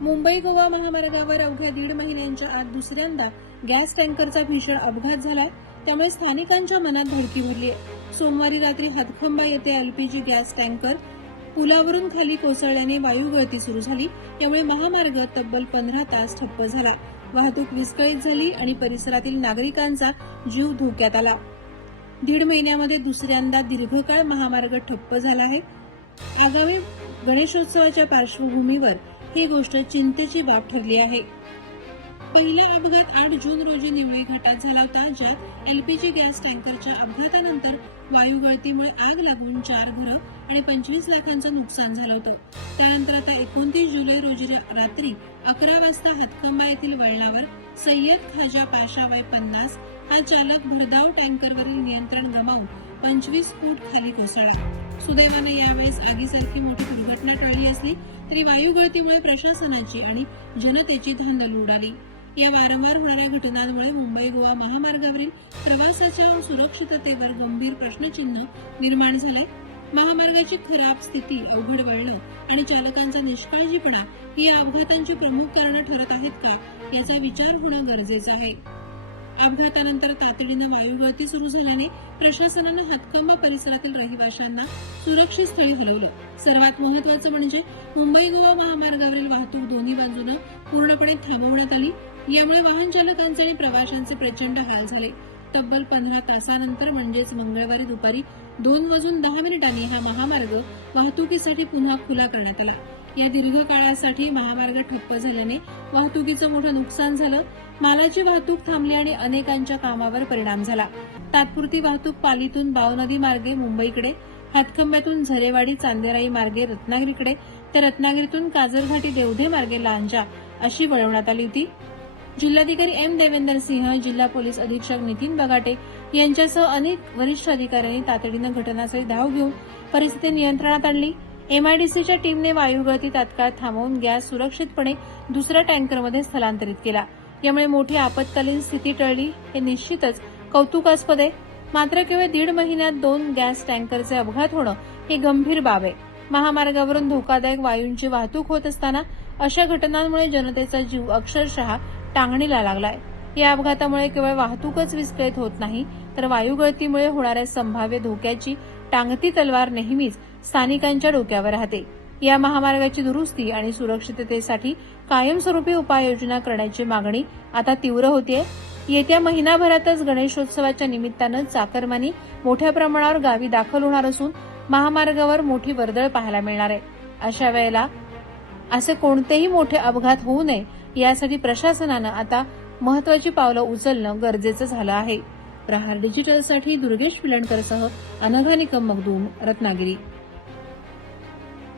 मुंबई गोवा महामार्गावर अवघ्या दीड महिन्यांच्या आत दुसऱ्यांदा गॅस टँकरचा भीषण अपघात झाला त्यामुळे स्थानिकांच्या मनात भडकी भरली आहे. सोमवारी रात्री हातखंबा येथे एलपीजी गॅस टँकर पुलावरून खाली कोसळल्याने वायू गळती सुरू झाली त्यामुळे महामार्ग तब्बल पंधरा तास ठप्प झाला. वाहतूक विस्कळीत झाली आणि परिसरातील नागरिकांचा जीव धोक्यात आला. दीड महिन्यामध्ये दुसऱ्यांदा दीर्घकाळ महामार्ग ठप्प झाला आहे. आगामी गणेशोत्सवाच्या पार्श्वभूमीवर ही गोष्ट चिंतेची बाब ठरली आहे. पहिला अपघात आठ जून रोजी निवळी घाटात झाला होता ज्यात एलपीजी गॅस टँकरच्या अपघातानंतर वायू गळतीमुळे आग लागून चार घरं आणि पंचवीस लाखांचं नुकसान झालं होतं. त्यानंतर आता एकोणतीस जुलै रोजी रात्री अकरा वाजता हातखंबा येथील वळणावर सय्यद खाजा पाशा वय पन्नास हा चालक भरधाव टँकरवरील नियंत्रण गमावून पंचवीस फूट खाली कोसळला. सुदैवाने यावेळेस आगीसारखी मोठी दुर्घटना टळली असली तरी वायू गळतीमुळे प्रशासनाची आणि जनतेची धांदल उडाली या वारंवार होणाऱ्या घटनांमुळे मुंबई गोवा महामार्गावरील प्रवासाच्या सुरक्षिततेवर गंभीर प्रश्नचिन्ह निर्माण झालंय. महामार्गाची खराब स्थिती अवघड वळणं आणि चालकांचा निष्काळजीपणा ही या अपघातांची प्रमुख कारणं ठरत आहेत का याचा विचार होणं गरजेचं आहे. अपघातानंतर तातडीनं वायू गळती सुरू झाल्याने प्रशासनानं हातकंबा परिसरातील रहिवाशांना सुरक्षित स्थळी हलवलं. सर्वात महत्वाचं म्हणजे मुंबई गोवा महामार्गावरील वाहतूक दोन्ही बाजूनं पूर्णपणे थांबवण्यात आली. यामुळे वाहन चालकांचे आणि प्रवाशांचे प्रचंड हाल झाले. तब्बल पंधरा तासानंतर म्हणजेच मंगळवारी दुपारी दोन वाजून दहा मिनिटांनी हा महामार्ग वाहतुकीसाठी पुन्हा खुला करण्यात आला. या दीर्घ काळासाठी महामार्ग ठप्प झाल्याने वाहतुकीचं मोठं नुकसान झालं. मालाची वाहतूक थांबली आणि अनेकांच्या कामावर परिणाम झाला. तात्पुरती वाहतूक पालीतून बावनदी मार्गे मुंबईकडे हातखंब्यातून झरेवाडी चांदेराई मार्गे रत्नागिरीकडे तर रत्नागिरीतून काजरघाटी देवधे मार्गे लांजा अशी वळवण्यात आली होती. जिल्हाधिकारी एम देवेंदर सिंह जिल्हा पोलीस अधीक्षक नितीन बगाटे यांच्यासह अनेक वरिष्ठ अधिकाऱ्यांनी तातडीनं घटनास्थळी धाव घेऊन परिस्थिती नियंत्रणात आणली. एमआयडीसीच्या टीमने वायुगळती तात्काळ थांबवून गॅस सुरक्षितपणे दुसऱ्या टँकरमध्ये स्थलांतरित केला. यामुळे मोठी आपत्कालीन स्थिती टळली हे निश्चितच कौतुकास्पद आहे. मात्र केवळ दीड महिन्यात दोन गॅस टँकरचे अपघात होणं ही गंभीर बाब आहे. महामार्गावरून धोकादायक वायूंची वाहतूक होत असताना अशा घटनांमुळे जनतेचा जीव अक्षरशः टांगणीला लागलाय. या अपघातामुळे केवळ वाहतूकच विस्कळीत होत नाही तर वायुगळतीमुळे होणाऱ्या संभाव्य धोक्याची टांगती तलवार नेहमीच स्थानिकांच्या डोक्यावर राहते. या महामार्गाची दुरुस्ती आणि सुरक्षिततेसाठी कायमस्वरूपी उपाययोजना करण्याची मागणी आता तीव्र होतीये. येत्या महिनाभरातच गणेशोत्सवाच्या निमित्तानं चाकरमानी मोठ्या प्रमाणावर गावी दाखल होणार असून महामार्गावर मोठी वर्दळ पाहायला मिळणार आहे. अशा वेळेला असे कोणतेही मोठे अपघात होऊ नये यासाठी प्रशासनानं आता महत्वाची पावलं उचलणं गरजेचं झालं आहे. प्रहार डिजिटलसाठी दुर्गेश पिलणकरसह अनघा निकम मगदूम रत्नागिरी.